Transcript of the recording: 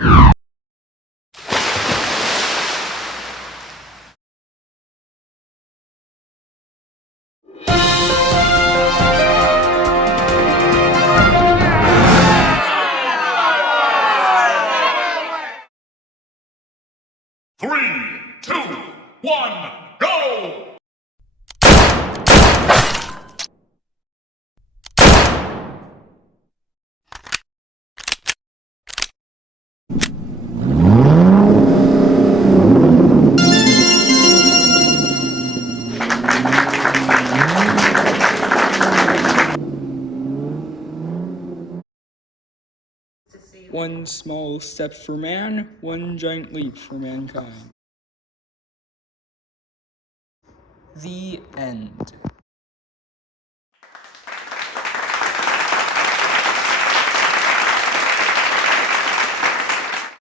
Three, two, one, go! One small step for man, one giant leap for mankind. The end.